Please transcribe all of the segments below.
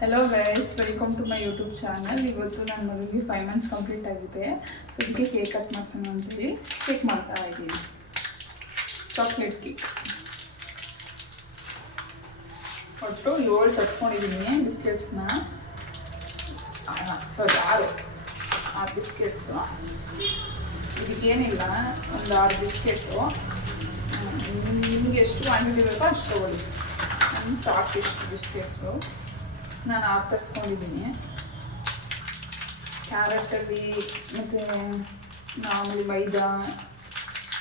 Hello guys, welcome to my YouTube channel. ಇವತ್ತು ನನ್ನ ಮಗಳಿಗೆ 5 ಮಂತ್ಸ್ ಕಂಪ್ಲೀಟ್ ಆಗಿದೆ. ಸೊ ಅದಕ್ಕೆ ಕೇಕ್ ಕಟ್ ಮಾಡ್ಸೋಣ ಅಂತೇಳಿ ಕೇಕ್ ಮಾಡ್ತಾ ಇದ್ದೀನಿ. ಚಾಕ್ಲೇಟ್ ಕೇಕ್ ಒಟ್ಟು 7 ತರ್ಸ್ಕೊಂಡಿದ್ದೀನಿ ಬಿಸ್ಕೆಟ್ಸ್ನ. ಸಾರಿ 6 ಬಿಸ್ಕೆಟ್ಸು. ಇದಕ್ಕೇನಿಲ್ಲ, ಒಂದು 6 ಬಿಸ್ಕೆಟು. ನಿಮಗೆ ಎಷ್ಟು ಕ್ವಾಂಟಿಟಿ ಬೇಕೋ ಅಷ್ಟು ತೊಗೊಳ್ಳಿ. ನಮ್ಗೆ ಸಾಕು ಇಷ್ಟು ಬಿಸ್ಕೆಟ್ಸು. ನಾನು 6 ತರಿಸ್ಕೊಂಡಿದ್ದೀನಿ. ಕ್ಯಾರೆಟಲ್ಲಿ ಮತ್ತು ಮಾಮೂಲಿ ಮೈದಾ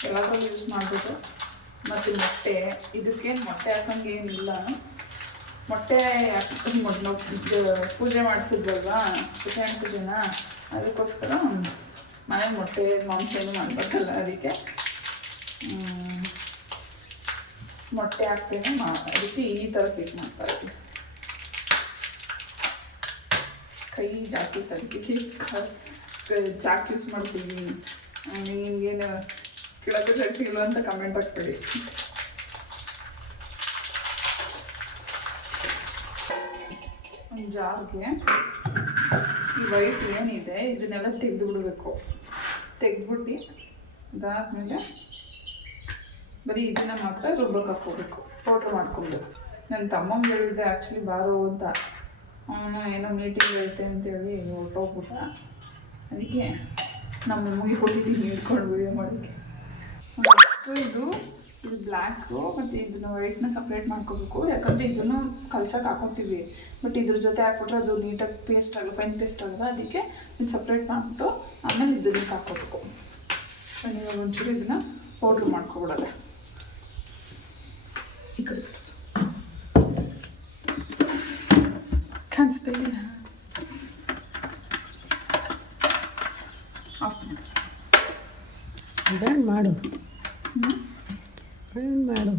ಎಲ್ಲದರಲ್ಲೂ ಯೂಸ್ ಮಾಡ್ಬೋದು. ಮತ್ತು ಮೊಟ್ಟೆ, ಇದಕ್ಕೇನು ಮೊಟ್ಟೆ ಹಾಕಂಗೆ ಏನಿಲ್ಲ. ಮೊಟ್ಟೆ ಪೂಜೆ ಮಾಡಿಸಿದ್ವಲ್ವಾ, ಸತ್ಯನಾರಾಯಣ ಪೂಜೆನ, ಅದಕ್ಕೋಸ್ಕರ ಮನೇಲಿ ಮೊಟ್ಟೆ ಮಾಂಸ ಏನು ಮಾಡಬೇಕಲ್ಲ, ಅದಕ್ಕೆ ಮೊಟ್ಟೆ ಹಾಕ್ತೇನೆ. ಅದಕ್ಕೆ ಈ ಥರ ಕೇಕ್ ಮಾಡ್ತಾ ಇದ್ದೀನಿ. ಕೈ ಜಾಸ್ತಿ ತೆಗ್ದು ಚಾಕ್ ಯೂಸ್ ಮಾಡ್ತೀವಿ. ನಿಮಗೇನು ಕೆಳಗೆ ಶಕ್ತಿಗಳು ಅಂತ ಕಮೆಂಟ್ ಹಾಕ್ಬೇಡಿ. ಒಂದು ಜಾರ್ಗೆ ಈ ವೈಟ್ ಏನಿದೆ ಇದನ್ನೆಲ್ಲ ತೆಗೆದು ಬಿಡಬೇಕು. ತೆಗೆದ್ಬಿಟ್ಟು ಅದಾದಮೇಲೆ ಬರೀ ಇದನ್ನು ಮಾತ್ರ ರುಬ್ಬಕ್ಕೆ ಹಾಕ್ಕೋಬೇಕು, ಪೌಡ್ರ್ ಮಾಡ್ಕೊಬೇಕು. ನನ್ನ ತಮ್ಮಂಗೆ ಹೇಳಿದ್ದೆ ಆ್ಯಕ್ಚುಲಿ ಬಾರೋ ಅಂತ. ಅವನು ಏನೋ ಮೀಟಿಂಗ್ ಐತೆ ಅಂತೇಳಿ ಹೊರಟೋಗ್ಬಿಟ್ಟ. ಅದಕ್ಕೆ ನಮ್ಮ ಮಮ್ಮಿಗೆ ಕೊಟ್ಟಿದ್ದೀನಿ ಹಿಡ್ಕೊಂಡು ವೀಡಿಯೋ ಮಾಡೋಕ್ಕೆ. ಸೊ ನೆಕ್ಸ್ಟು ಇದು ಬ್ಲ್ಯಾಕು ಮತ್ತು ಇದನ್ನು ವೈಟ್ನ ಸಪ್ರೇಟ್ ಮಾಡ್ಕೋಬೇಕು. ಯಾಕಂದರೆ ಇದನ್ನು ಕಲ್ಸಕ್ಕೆ ಹಾಕೋತೀವಿ, ಬಟ್ ಇದ್ರ ಜೊತೆ ಹಾಕ್ಬಿಟ್ರೆ ಅದು ನೀಟಾಗಿ ಪೇಸ್ಟ್ ಆಗಲ್ಲ, ಫೈನ್ ಪೇಸ್ಟ್ ಆಗಲ್ಲ. ಅದಕ್ಕೆ ಇದು ಸಪ್ರೇಟ್ ಮಾಡಿಬಿಟ್ಟು ಆಮೇಲೆ ಇದಕ್ಕೆ ಹಾಕೋಬೇಕು. ಸೊ ನೀವು ಒಂಚೂರು ಇದನ್ನು ಪೌಡ್ರ್ ಮಾಡ್ಕೊಬಿಡೋಲ್ಲ. ಈ ಕಡೆ ಕಾಣಿಸ್ತಾ ಇದೀನ? ಮಾಡು ಮಾಡು.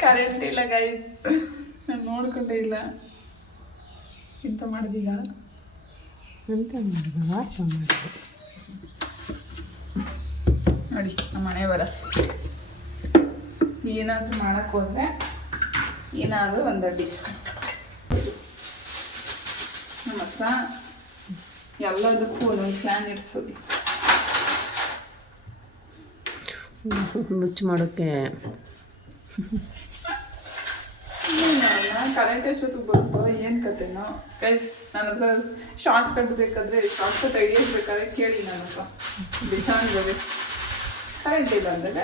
ಕರೆಂಟ್ ಇಲ್ಲ ಗೈಸ್, ನಾನು ನೋಡ್ಕೊಂಡೇ ಇಲ್ಲ. ಎಂತ ಮಾಡಿದೀಗ? ಎಂತ ಮಾಡಿದ ನೋಡಿ ನಮ್ಮ ಮನೆ ಬರ. ಏನಾದರೂ ಮಾಡೋಕ್ಕೆ ಹೋದರೆ ಏನಾದರೂ ಒಂದು ಅಡ್ಡಿ. ನಮ್ಮ ಹತ್ರ ಎಲ್ಲದಕ್ಕೂ ಒಂದೊಂದು ಪ್ಲ್ಯಾನ್ ಇರ್ತದೆ. ರುಚಿ ಮಾಡೋಕ್ಕೆ ಕರೆಂಟ್ ಎಷ್ಟೊತ್ತಿಗೆ ಬರುತ್ತೋ ಏನು ಕತೆನೋ ಗೈಸ್. ನನ್ನ ಹತ್ರ ಶಾರ್ಟ್ ಕಟ್ ಬೇಕಾದರೆ, ಶಾರ್ಟ್ ಕಟ್ ಐಡಿಯಾಸ್ ಬೇಕಾದರೆ ಕೇಳಿ ನನ್ನ ಹತ್ರ. ಇದು ಚೆನ್ನಾಗಿದೆ. ಕರೆಂಟ್ ಇಲ್ಲ ಅಂದಾಗ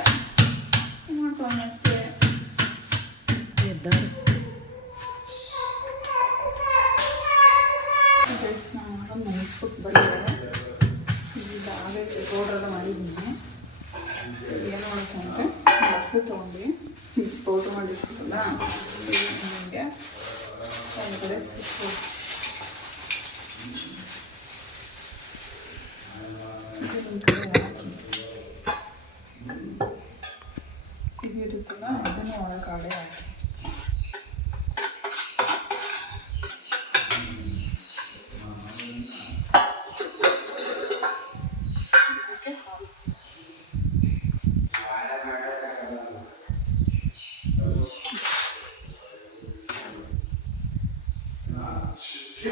ಮಾಡ್ಕೊಂಡು ಅಷ್ಟೇ. ಗೈಸ್ ನಾವು ಮಾಡೋದು ನೆನೆಸ್ಬಿಟ್ಟು ಬಂದಿದ್ದಾರೆ. ಈಗ ಆಗೈತೆ ಪೌಡ್ರೆಲ್ಲ ಮಾಡಿದ್ದೀನಿ. ಏನು ಮಾಡ್ಕೊಂಡ್ರೆ ಮೊಸರು ತೊಗೊಂಡು ಪೌಡ್ರ್ ಮಾಡಿರ್ತೀವಲ್ಲ, ನಿಮಗೆ ಹೊರಗಡೆ ಸುಟ್ಟು ನಿಮ್ಮ ಕಡೆ ಹಾಕಿ ಇದಿರುತ್ತಲ್ಲ ಅದನ್ನು ಒಳಗಡೆ ಹಾಕಿ.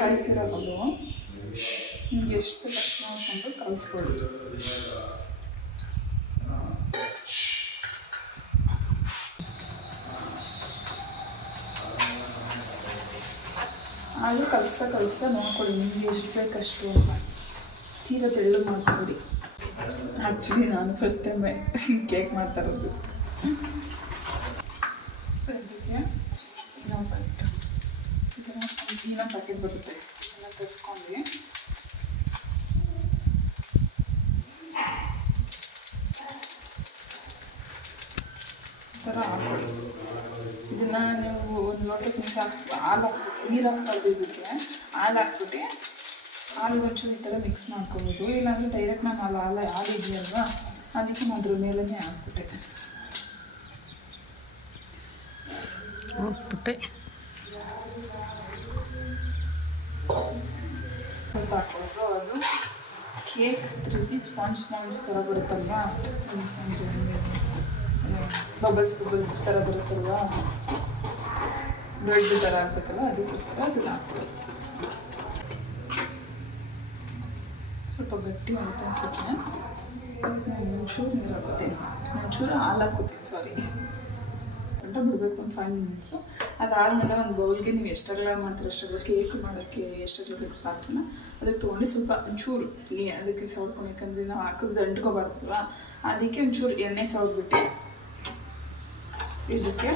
ಕಲಿಸಿರೋದು ನಿಮ್ಗೆ ಎಷ್ಟು ಕಷ್ಟ ನೋಡಿಕೊಂಡು ಕಲಿಸ್ಕೊಳ್ಳಿ. ಆದರೂ ಕಲಿಸ್ತಾ ನೋಡ್ಕೊಳ್ಳಿ ನಿಮಗೆ ಎಷ್ಟು ಬೇಕಷ್ಟು ಅಂತ. ತೀರ ತೆಳ್ಳು ಮಾಡ್ಕೊಡಿ. ಆ್ಯಕ್ಚುಲಿ ನಾನು ಫಸ್ಟ್ ಟೈಮೇ ಕೇಕ್ ಮಾಡ್ತಾ ಇರೋದು. ಸೊ ಇದಕ್ಕೆ ಇನ್ನೊಂದು ಪ್ಯಾಕೆಟ್ ಬರುತ್ತೆ, ಇದನ್ನು ತರಿಸ್ಕೊಂಡು ಈ ಥರ ಹಾಕ್ಕೊಳ್ಳಿ. ಇದನ್ನು ನೀವು ಒಂದು ಲೋಟಕ್ಕೆ ನೀರು ಹಾಕ್ಬಾರ್ದು. ಇದಕ್ಕೆ ಹಾಲು ಹಾಕ್ಬಿಟ್ಟು ಹಾಲಿಗೆ ಒಂಚೂರು ಈ ಥರ ಮಿಕ್ಸ್ ಮಾಡ್ಕೊಬೋದು. ಇಲ್ಲಾಂದರೆ ಡೈರೆಕ್ಟ್ ನಾನು ಹಾಲು ಇದೆಯಲ್ವಾ, ಅದಕ್ಕೆ ನಾನು ಅದ್ರ ಮೇಲೇ ಹಾಕ್ಬಿಟ್ಟೆ. ಹಾಕೋದು ಅದು ಕೇಕ್ ರೀತಿ ಸ್ಪಾಂಜ್ ಥರ ಬರುತ್ತಲ್ವಾ, ಬಬಲ್ಸ್ ಥರ ಬರುತ್ತಲ್ವಾ, ಬ್ರೆಡ್ ಥರ ಆಗಬೇಕಲ್ಲ, ಅದಕ್ಕೋಸ್ಕರ ಅದನ್ನ ಹಾಕ್ಬೋದು. ಸ್ವಲ್ಪ ಗಟ್ಟಿ ಅಂತ ಅನ್ಸುತ್ತೆ. ಒಂಚೂರು ನೀರು ಹಾಕೋತೀನಿ, ಒಂಚೂರು ಹಾಲು ಹಾಕೋತೀನಿ, ಸಾರಿ. ಬಿಡಬೇಕು ಒಂದು 5 ಮಿನಿಟ್ಸು. ಅದಾದಮೇಲೆ ಒಂದು ಬೌಲ್ಗೆ ನೀವು ಎಷ್ಟೆಲ್ಲ ಮಾಡ್ತೀರ ಅಷ್ಟೆಲ್ಲ ಕೇಕ್ ಮಾಡೋಕ್ಕೆ ಎಷ್ಟೆಲ್ಲ ಬೇಕು ಪಾತ್ರನ ಅದಕ್ಕೆ ತೊಗೊಂಡು ಸ್ವಲ್ಪ ಒಂಚೂರು ಅದಕ್ಕೆ ಸವರ್ಕೊಂಡು, ಯಾಕಂದರೆ ನಾವು ಹಾಕಿದ್ರೆ ಅಂಟ್ಕೋಬಾರ್ದಲ್ವ, ಅದಕ್ಕೆ ಒಂಚೂರು ಎಣ್ಣೆ ಸವರ್ಬಿಟ್ಟು ಇದಕ್ಕೆ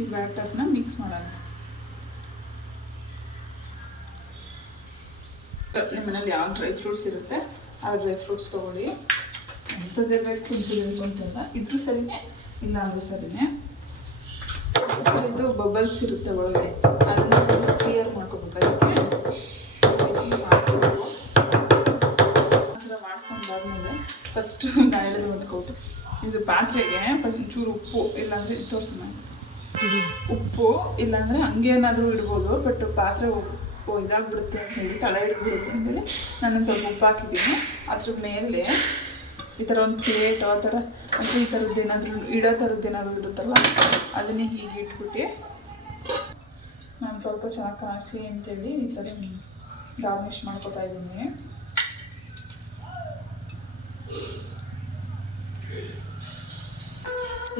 ಈ ಬ್ಯಾಟರ್ನ ಮಿಕ್ಸ್ ಮಾಡೋಣ. ನಿಮ್ಮ ಮನೇಲಿ ಯಾವ ಡ್ರೈ ಫ್ರೂಟ್ಸ್ ಇರುತ್ತೆ ಆ ಡ್ರೈ ಫ್ರೂಟ್ಸ್ ತೊಗೊಳ್ಳಿ. ಎಂಥದ್ದೇ ಬೇಕು ಇಂಥದ್ದು ಬೇಕು ಅಂತೆಲ್ಲ ಇದ್ರೂ ಸರಿಯೇ, ಇಲ್ಲ ಅಂದರೂ ಸರಿಯೇ. ಸೊ ಇದು ಬಬಲ್ಸ್ ಇರುತ್ತೆ ಒಳಗಡೆ, ಅದನ್ನು ಕ್ಲಿಯರ್ ಮಾಡ್ಕೋಬೇಕು. ಅದಕ್ಕೆ ಆ ಥರ ಮಾಡ್ಕೊಂಡಾದ್ಮೇಲೆ ಫಸ್ಟು ನಾಳೆದು ಹೊಂದ್ಕೊಟ್ಟು ಇದು ಪಾತ್ರೆಗೆ ಒಂಚೂರು ಉಪ್ಪು, ಇಲ್ಲಾಂದರೆ ತೋರಿಸ್ತೀನಿ, ಉಪ್ಪು ಇಲ್ಲಾಂದರೆ ಹಂಗೇನಾದರೂ ಇಡ್ಬೋದು. ಬಟ್ ಪಾತ್ರೆ ಇದಾಗ್ಬಿಡುತ್ತೆ ಅಂತ ಹೇಳಿ, ತಳ ಹಿಡಿದ್ಬಿಡುತ್ತೆ ಅಂತೇಳಿ ನಾನೊಂದು ಸ್ವಲ್ಪ ಉಪ್ಪು ಹಾಕಿದ್ದೀನಿ. ಅದ್ರ ಮೇಲೆ ಈ ಥರ ಒಂದು ಪ್ಲೇಟ್ ಆ ಥರ ಅಂದರೆ ಈ ಥರದ್ದು ಏನಾದರೂ ಇಡೋ ಥರದ್ದು ಏನಾದರೂ ಇರುತ್ತಲ್ಲ, ಅದನ್ನೇ ಹೀಗೆ ಇಟ್ಬಿಟ್ಟು ನಾನು ಸ್ವಲ್ಪ ಚೆನ್ನಾಗಿ ಕಾಣಿಸ್ಲಿ ಅಂತೇಳಿ ಈ ಥರ ಗಾರ್ನಿಷ್ ಮಾಡ್ಕೊತಾ ಇದ್ದೀನಿ.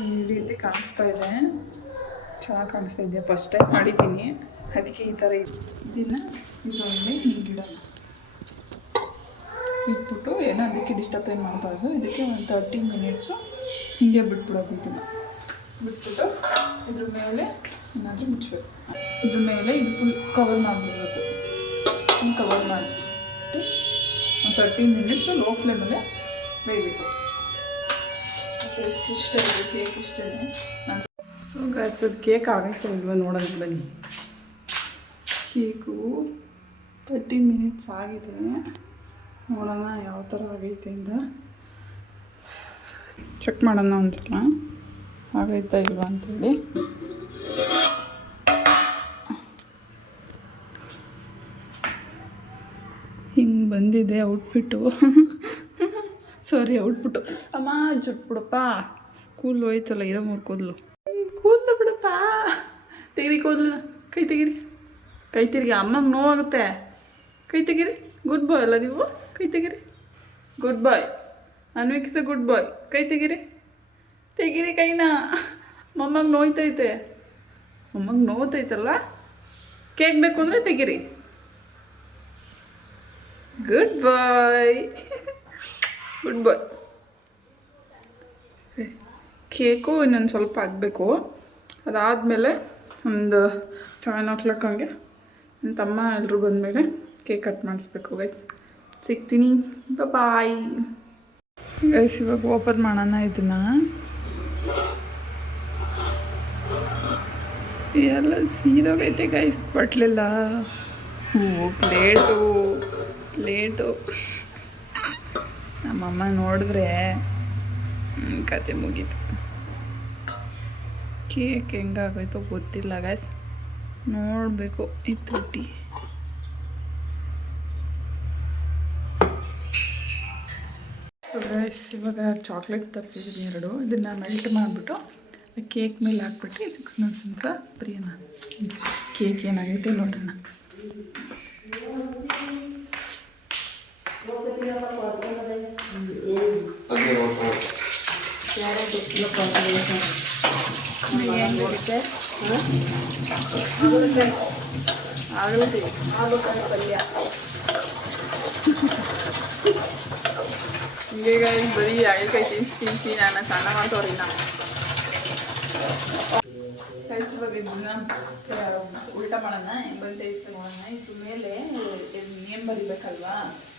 ಈ ರೀತಿ ಕಾಣಿಸ್ತಾ ಇದೆ, ಚೆನ್ನಾಗಿ ಕಾಣಿಸ್ತಾ ಇದೆ. ಫಸ್ಟ್ ಟೈಮ್ ಮಾಡಿದ್ದೀನಿ, ಅದಕ್ಕೆ ಈ ಥರ ಇದನ್ನು ಇದರಲ್ಲಿ ಹೀಗಿಡೋಣ. ಇಟ್ಬಿಟ್ಟು ಏನೋ ಅದಕ್ಕೆ ಡಿಸ್ಟರ್ಬ್ ಏನು ಮಾಡಬಾರ್ದು. ಇದಕ್ಕೆ ಒಂದು 30 ಮಿನಿಟ್ಸು ಹೀಗೆ ಬಿಟ್ಬಿಡೋದು. ಇದನ್ನು ಬಿಟ್ಬಿಟ್ಟು ಇದ್ರ ಮೇಲೆ ಏನಾದರೂ ಮುಚ್ಚಬೇಕು. ಇದ್ರ ಮೇಲೆ ಇದು ಫುಲ್ ಕವರ್ ಮಾಡಿಬಿಡ್ಬೇಕು. ಫುಲ್ ಕವರ್ ಮಾಡಿಬಿಟ್ಟು ಒಂದು 30 ಮಿನಿಟ್ಸು ಲೋ ಫ್ಲೇಮಲ್ಲೇ ಬೇಯಬೇಕು. ಇಷ್ಟೇ ಕೇಕ್ ಇಷ್ಟೇ. ನಾನು ಸೊ ಗೈಸ್ ಅದು ಕೇಕ್ ಆಗೈತೆ ಇಲ್ವ ನೋಡೋಣ ಬನ್ನಿ. ಕೇಕು 30 ಮಿನಿಟ್ಸ್ ಆಗಿದೆ, ನೋಡೋಣ ಯಾವ ಥರ ಆಗೈತೆ ಅಂತ ಚೆಕ್ ಮಾಡೋಣ ಒಂದ್ಸಲ ಆಗೈತಾ ಇಲ್ವಾ ಅಂತೇಳಿ. ಹಿಂಗೆ ಬಂದಿದೆ ಔಟ್ಫಿಟ್ಟು. ಸಾರಿ ಔಟ್ಫಿಟ್ಟು. ಅಮ್ಮ ಜುಟ್ಬಿಡಪ್ಪ, ಕೂದಲು ಹೋಯ್ತಲ್ಲ, ಇರೋ 3 ಕೂದಲು ಬಿಡಪ್ಪ. ತೆಗಿರಿ ಕೂದಲು, ಕೈ ತೆಗಿರಿ, ಕೈ ತಿರುಗಿ, ಅಮ್ಮಂಗೆ ನೋವಾಗುತ್ತೆ. ಕೈ ತೆಗಿರಿ, ಗುಡ್ ಬಾಯ್ ಅಲ್ಲ ನೀವು, ಕೈ ತೆಗಿರಿ, ಗುಡ್ ಬಾಯ್. ಅನ್ವಿಕ್ಸ್ ಗುಡ್ ಬಾಯ್, ಕೈ ತೆಗಿರಿ, ತೆಗಿರಿ ಕೈನ. ಮಮ್ಮಗೆ ನೋಯ್ತೈತೆ, ಮಮ್ಮಗೆ ನೋವ್ತೈತಲ್ಲ. ಕೇಕ್ ಬೇಕು ಅಂದರೆ ತೆಗಿರಿ, ಗುಡ್ ಬಾಯ್, ಗುಡ್ ಬಾಯ್. ಕೇಕು ಇನ್ನೊಂದು ಸ್ವಲ್ಪ ಆಗಬೇಕು. ಅದಾದಮೇಲೆ ಒಂದು 7 o'clock ಹಂಗೆ ನನ್ನ ತಮ್ಮ ಎಲ್ಲರೂ ಬಂದಮೇಲೆ ಕೇಕ್ ಕಟ್ ಮಾಡಿಸ್ಬೇಕು ಗೈಸ್. ಸಿಗ್ತೀನಿ, ಬಾಯ್ ಗೈಸ್. ಇವಾಗ ಓಪನ್ ಮಾಡೋಣ ಇದನ್ನು. ಎಲ್ಲ ಸೀದೋಗೈತೆ ಗೈಸ್, ಬಟ್ಲಿಲ್ಲ. ಪ್ಲೇಟು ನಮ್ಮಮ್ಮ ನೋಡಿದ್ರೆ ಕತೆ ಮುಗೀತು. ಕೇಕ್ ಹೆಂಗಾಗೋಯ್ತೋ ಗೊತ್ತಿಲ್ಲ ಗೈಸ್, ನೋಡಬೇಕು. ಈ ತುಟ್ಟಿ ಗೈಸ್, ಇವಾಗ ಚಾಕ್ಲೇಟ್ ತರಿಸಿದ್ದೀನಿ 2. ಇದನ್ನು ಮೆಲ್ಟ್ ಮಾಡಿಬಿಟ್ಟು ಕೇಕ್ ಮೇಲೆ ಹಾಕ್ಬಿಟ್ಟು 6 months ಅಂತ ಬರೆಯೋಣ. ಕೇಕ್ ಏನಾಗೈತೆ ನೋಡೋಣ. ಆಗಲೇ ಆಲೂಕಾಯಿ ಪಲ್ಯ. ಹಿಂಗೀಗ ಬರೀ ಹಾಗಲಕಾಯಿ ತಿನ್ನಿಸಿ ನಾನು ಸಣ್ಣ ಮಾಡ್ತವ್ರಿ. ನಾವು ಇವಾಗ ಇದನ್ನ ಉಲ್ಟಾ ಮಾಡೋಣ, ಹೆಂಗೆ ಬಂದೈತೆ ನೋಡೋಣ. ಇದ್ರ ಮೇಲೆ ನೇಮ್ ಬರಿಬೇಕಲ್ವಾ,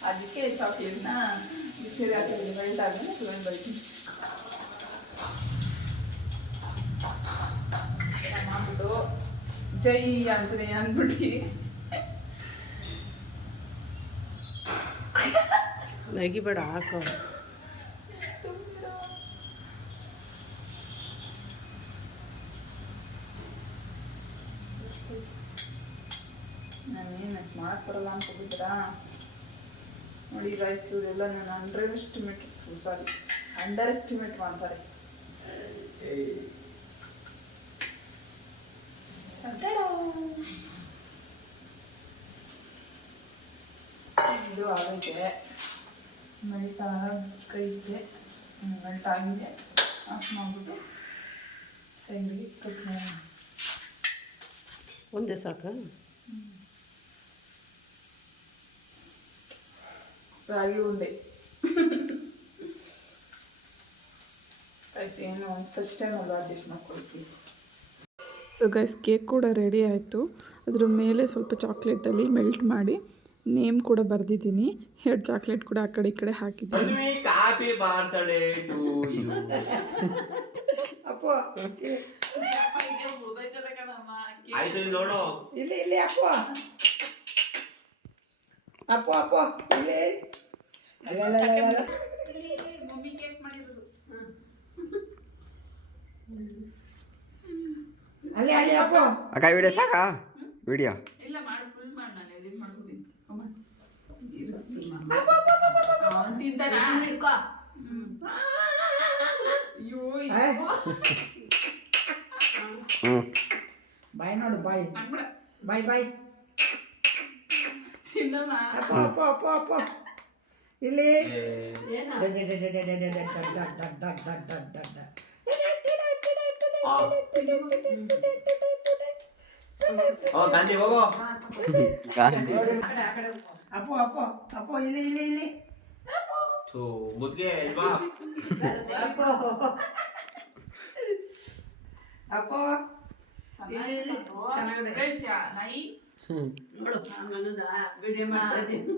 ಅದಕ್ಕೆ ಚಾಕ್ಲೇಟ್ನ ಬಿಸಿ ಹಾಕಿದ್ದೀನಿ. ಮೆಲ್ಟ್ ಆದಮೇಲೆ ಸುಮ್ಮನೆ ಬರ್ತೀನಿ ಮಾಡ್ಬಿಟ್ಟು ಜೈ ಆಂಜನೇಯ ಅಂದ್ಬಿಟ್ಟು ನಗಿಬೇಡ, ಹಾಕೋ. ನಾನೇನು ಮಾಡಕ್ಕೆ ಬರಲ್ಲ ಅನ್ಕೊಂಡಿದ್ದೀರಾ ನೋಡಿ ಗೈಸ್, ಇವರೆಲ್ಲ ನಾನು ಅಂಡರ್ ಎಸ್ಟಿಮೇಟ್ ಮಾಡ್ತಾರೆ. ಇದು ಆಗೈತೆ, ಮೆಲ್ಟಾಗೈತೆ, ಮೆಲ್ಟಾಗಿದೆ. ಆಫ್ ಮಾಡಿಬಿಟ್ಟು ಸೈಡಿಗೆ ಕಟ್ ಮಾಡೋಣ. ಒಂದೇ ಸಾಕ? ರಾಗಿ ಉಂಡೆ ಏನು ಫಸ್ಟ್ ಟೈಮ್ ಅಲ್ಲ, ಅಡ್ಜಸ್ಟ್ ಮಾಡ್ಕೊಳ್ಳಿ ಪ್ಲೀಸ್. ಸೊ ಗೈಸ್, ಕೇಕ್ ಕೂಡ ರೆಡಿ ಆಯಿತು. ಅದ್ರ ಮೇಲೆ ಸ್ವಲ್ಪ ಚಾಕ್ಲೇಟಲ್ಲಿ ಮೆಲ್ಟ್ ಮಾಡಿ ನೇಮ್ ಕೂಡ ಬರೆದಿದ್ದೀನಿ. 2 ಚಾಕ್ಲೇಟ್ ಕೂಡ ಆ ಕಡೆ ಈ ಕಡೆ ಹಾಕಿದ್ದೀನಿ. ಮಮ್ಮಿ ಕೇಕ್ ಮಾಡಿರೋದು ಅಕ್ಕ ವಿಡಿಯೋ ಸಾಕಾ? ವಿಡಿಯೋ ಇಲ್ಲ ಮಾಡಿ, ಫುಲ್ ಮಾಡಿ. ನಾನು ಎಡಿಟ್ ಮಾಡ್ಕೊತೀನಿ. ಬಾಯ್ ನೋಡು, ಬಾಯ್ ಬಾಯ್ ಬಾಯ್ ತಿನ್ನಮ್ಮ. ಅಪ್ಪ ಇಲ್ಲಿ ಗಾಂಧಿ ಹೋಗೋ. ಗಾಂಧಿ ಅಪ್ಪ ಇಲ್ಲಿ ಇಲ್ಲಿ ಇಲ್ಲಿ ಮುದ್ಗೆ ಇಲ್ವಾ? ಅಪ್ಪ ಹೇಳ್ತೀಯಾ ನಾಯಿ? ನೋಡು ವಿಡಿಯೋ ಮಾಡ್ತಾ ಇದ್ದೀನಿ.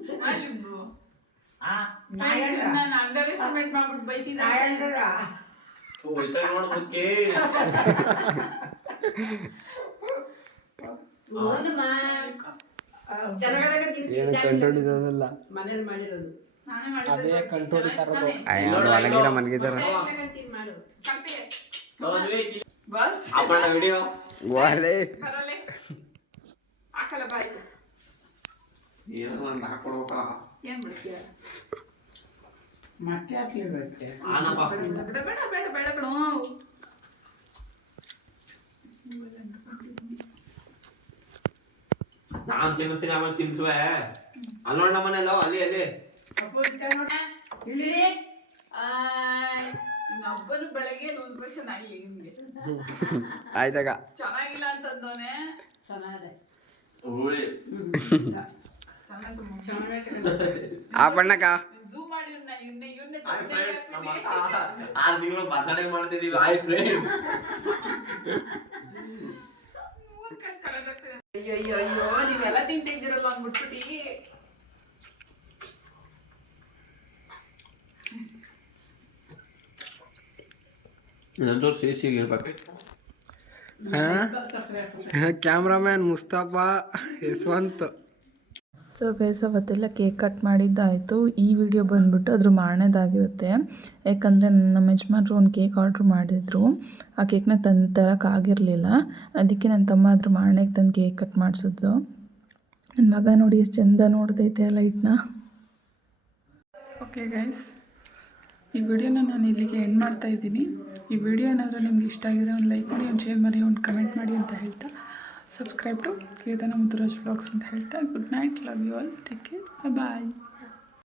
ನಾನು ಅಂಡರ್ ಎಸ್ಟಿಮೇಟ್ ಮಾಡ್ಬಿಟ್ಟು ಬೈತೀನಿ. ನೋಡು ಮುದ್ಗೆ. ಕಂಟ್ರೋಲ್ ಮನೇಲಿ ಮಾಡಿರೋದು. ಅದೇ ಕಂಟ್ರೋಲ್ ಮನ್ಗಿದಾರ ಬಸ್ ವಿಡಿಯೋ ಹಾಕಲ್ಲ ಬಾಯ್. ಏನೋ ಹಾಕೊಡ್ಬೇಕಲ್ಲ. ಏನ್ ಮಾಡ್ತೀಯ? ಮತ್ತೆ ಹಾಕ್ಲೇಬೇಕು. ಬೇಡ ಬೇಡ ಬೇಡ ಬೇಡ ಬಿಡು. ನಾನು ತಿನ್ನಿಸ್ತೀನಿ, ಆಮೇಲೆ ತಿನ್ಸುವೆ. ಅಲ್ಲಿ ನೋಡ ಮನೆಯಲ್ಲ, ಅಲ್ಲಿ ಅಲ್ಲಿ ಇಲ್ಲಿ ಹಬ್ಬದ ಬೆಳಗ್ಗೆ ನೋಟಿಫಿಕೇಶನ್ ಆಗಲಿ ನಿಮ್ಗೆ. ಆಯ್ತಾಗ ಚೆನ್ನಾಗಿಲ್ಲ ಅಂತಂದವನೆ. ಚೆನ್ನಾಗಿದೆ. ಆ ಬಣ್ಣಕ್ಕ ಝೂಮ್ ಮಾಡಿ ಇವನ್ನೇ 6 ತಿಂಗಳು ಬರ್ತಡೇ ಮಾಡ್ತಿದೀವಿ. Hi friends. ಅಯ್ಯೋ ಅಯ್ಯೋ ಅಯ್ಯೋ, ನೀವೆಲ್ಲ ತಿಂತಿದ್ದೀರಲ್ಲ ಅಂದ್ಬಿಟ್ಬಿಟ್ಟು. Cameraman Mustafa Yashwant. So guys, ಅವತ್ತೆಲ್ಲ ಕೇಕ್ ಕಟ್ ಮಾಡಿದ್ದಾಯಿತು. ಈ ವಿಡಿಯೋ ಬಂದ್ಬಿಟ್ಟು ಅದ್ರ ಮಾರನೇದಾಗಿರುತ್ತೆ. ಯಾಕಂದರೆ ನಮ್ಮ ಯಜಮಾನ್ರು ಒಂದು ಕೇಕ್ ಆರ್ಡ್ರ್ ಮಾಡಿದರು. ಆ ಕೇಕ್ನ ತರೋಕ್ಕಾಗಿರಲಿಲ್ಲ. ಅದಕ್ಕೆ ನನ್ನ ತಮ್ಮ ಅದ್ರ ಮಾರನೇಗೆ ತಂದು ಕೇಕ್ ಕಟ್ ಮಾಡಿಸಿದ್ರು. ನನ್ನ ಮಗ ನೋಡಿ ಎಷ್ಟು ಚೆಂದ ನೋಡ್ದೈತೆ ಲೈಟ್ನ. ಓಕೆ ಗೈಸ್, ಈ ವಿಡಿಯೋನ ನಾನು ಇಲ್ಲಿಗೆ ಎಂಡ್ ಮಾಡ್ತಾಯಿದ್ದೀನಿ. ಈ ವಿಡಿಯೋ ಏನಾದರೂ ನಿಮ್ಗೆ ಇಷ್ಟ ಆಗಿದ್ರೆ ಒಂದು ಲೈಕ್ ಮಾಡಿ, ಒಂದು ಶೇರ್ ಮಾಡಿ, ಒಂದು ಕಮೆಂಟ್ ಮಾಡಿ ಅಂತ ಹೇಳ್ತಾ, subscribe to Ketana Muthuraj vlogs ಅಂತ ಹೇಳ್ತಾ, good night, love you all, take care, bye.